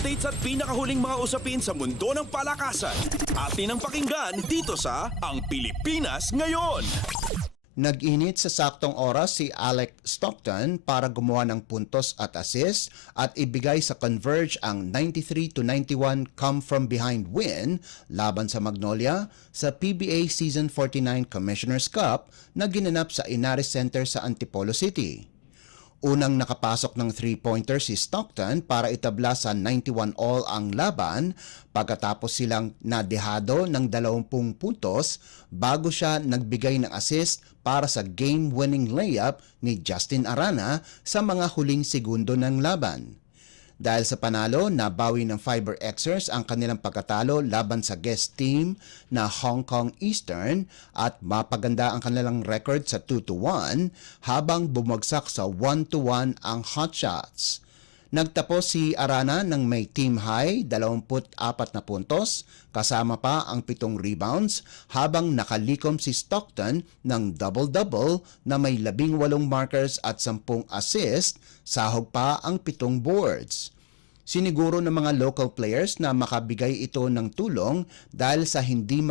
Updates at pinakahuling mga usapin sa mundo ng palakasan. Atin ang pakinggan dito sa Ang Pilipinas Ngayon. Nag-init sa saktong oras si Alex Stockton para gumawa ng puntos at assist at ibigay sa Converge ang 93-91 come-from-behind win laban sa Magnolia sa PBA Season 49 Commissioner's Cup na ginanap sa Inares Center sa Antipolo City. Unang nakapasok ng 3-pointer si Stockton para itabla sa 91 all ang laban pagkatapos silang nadehado ng 20 puntos bago siya nagbigay ng assist para sa game-winning layup ni Justin Arana sa mga huling segundo ng laban. Dahil sa panalo, nabawi ng Fiber Xers ang kanilang pagkatalo laban sa guest team na Hong Kong Eastern at mapaganda ang kanilang record sa 2-1 habang bumagsak sa 1-1 ang Hotshots. Nagtapos si Arana ng may team high 24 na puntos kasama pa ang 7 rebounds habang nakalikom si Stockton ng double-double na may 18 markers at 10 assist, sahog pa ang 7 boards. Siniguro ng mga local players na makabigay ito ng tulong dahil sa hindi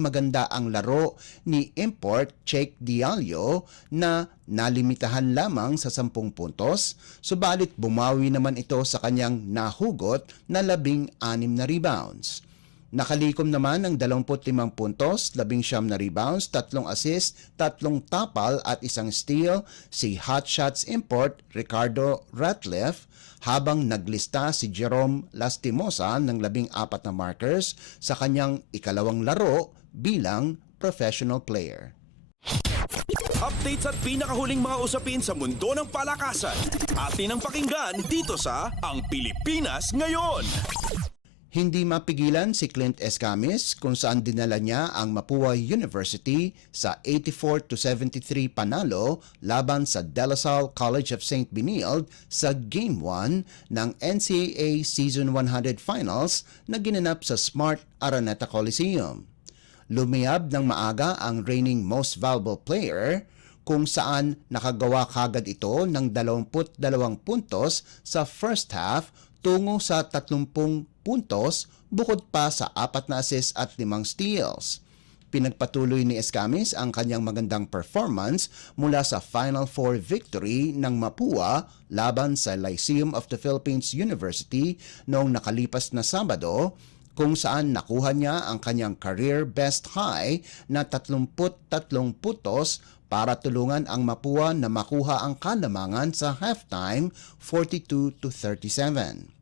maganda ang laro ni import Jake Diallo na nalimitahan lamang sa 10 puntos, subalit bumawi naman ito sa kanyang nahugot na 16 na rebounds. Nakalikom naman ng 25 puntos, 19 na rebounds, 3 assists, 3 tapal at 1 steal si Hotshots import Ricardo Ratliff, habang naglista si Jerome Lastimosa ng 14 na markers sa kanyang ikalawang laro bilang professional player. Updates at pinakahuling mga usapin sa mundo ng palakasan. Atin ang pakinggan dito sa Ang Pilipinas Ngayon. Hindi mapigilan si Clint Escamis kung saan dinala niya ang Mapua University sa 84-73 panalo laban sa De La Salle College of St. Benilde sa Game 1 ng NCAA Season 100 Finals na ginanap sa Smart Araneta Coliseum. Lumiyab ng maaga ang reigning most valuable player kung saan nakagawa kagad ito ng 22 puntos sa first half tungo sa 30 puntos bukod pa sa 4 na assists at 5 steals. Pinagpatuloy ni Escamis ang kanyang magandang performance mula sa Final Four victory ng Mapua laban sa Lyceum of the Philippines University noong nakalipas na Sabado, kung saan nakuha niya ang kanyang career best high na 33 puntos para tulungan ang Mapua na makuha ang kalamangan sa halftime 42-37.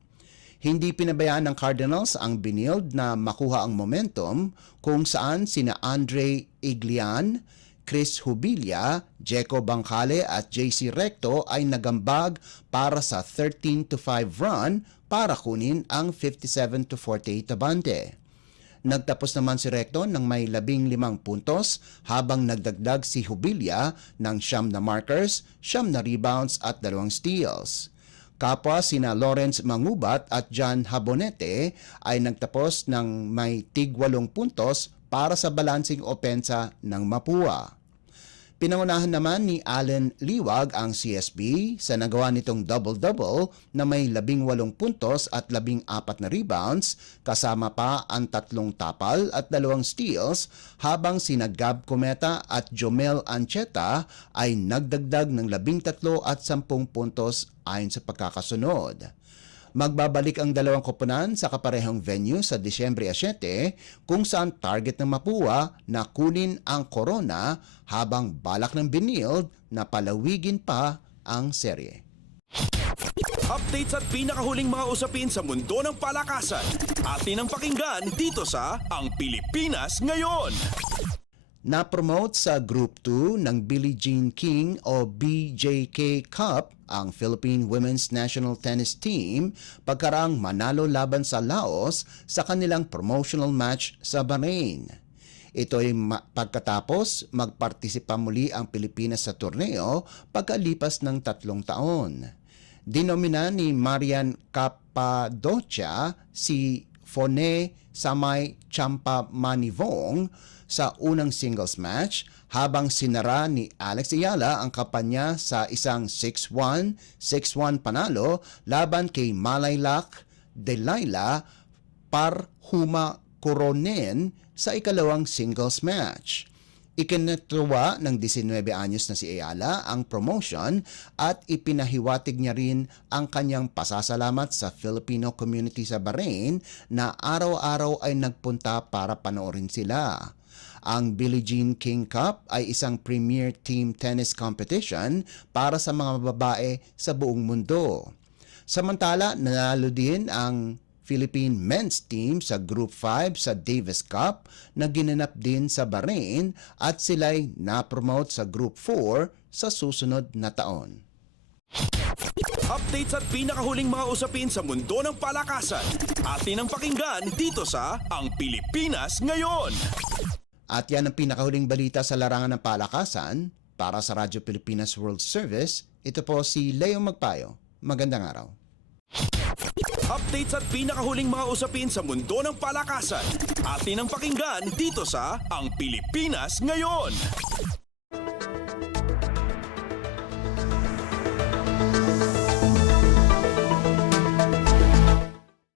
Hindi pinabayaan ng Cardinals ang Benilde na makuha ang momentum kung saan sina Andre Iglian, Chris Hubilia, Jeco Bangkale at JC Recto ay nagambag para sa 13-5 run para kunin ang 57-48 abante. Nagtapos naman si Recto ng may 15 puntos habang nagdagdag si Hubilia ng 9 na markers, 9 na rebounds at 2 steals. Kapwa sina Lawrence Mangubat at John Habonete ay nagtapos ng may tig 8 puntos para sa balancing opensa ng Mapua. Pinangunahan naman ni Allen Liwag ang CSB sa nagawa nitong double-double na may 18 puntos at 14 na rebounds kasama pa ang 3 tapal at 2 steals habang sina Gab Cometa at Jomel Ancheta ay nagdagdag ng 13 at 10 puntos ayon sa pagkakasunod. Magbabalik ang dalawang koponan sa kaparehong venue sa Disyembre 7 kung saan target ng Mapua na kunin ang corona habang balak ng Benilde na palawigin pa ang serye. Updates at pinakahuling mga usapin sa mundo ng palakasan. Atin ang pakinggan dito sa Ang Pilipinas Ngayon. Na-promote sa Group 2 ng Billie Jean King o BJK Cup ang Philippine Women's National Tennis Team pagkaraang manalo laban sa Laos sa kanilang promotional match sa Bahrain. Ito ay pagkatapos magpartisipa muli ang Pilipinas sa torneo pagkalipas ng 3 taon. Dinomina ni Marian Capadocia si Fone Samay Champa Manivong sa unang singles match habang sinara ni Alex Ayala ang kampanya sa isang 6-1, 6-1 panalo laban kay Malaylak Delilah Parhuma Coronen sa ikalawang singles match. Ikinatuwa ng 19 anyos na si Ayala ang promotion at ipinahiwatig niya rin ang kanyang pasasalamat sa Filipino community sa Bahrain na araw-araw ay nagpunta para panoorin sila. Ang Billie Jean King Cup ay isang premier team tennis competition para sa mga babae sa buong mundo. Samantala, nanalo din ang Philippine men's team sa Group 5 sa Davis Cup na ginanap din sa Bahrain at sila'y na-promote sa Group 4 sa susunod na taon. Updates at pinakahuling mga usapin sa mundo ng palakasan. Atin ang pakinggan dito sa Ang Pilipinas Ngayon. At yan ang pinakahuling balita sa larangan ng palakasan. Para sa Radyo Pilipinas World Service, ito po si Leo Magpayo. Magandang araw. Updates at pinakahuling mga usapin sa mundo ng palakasan. Atin ang pakinggan dito sa Ang Pilipinas Ngayon.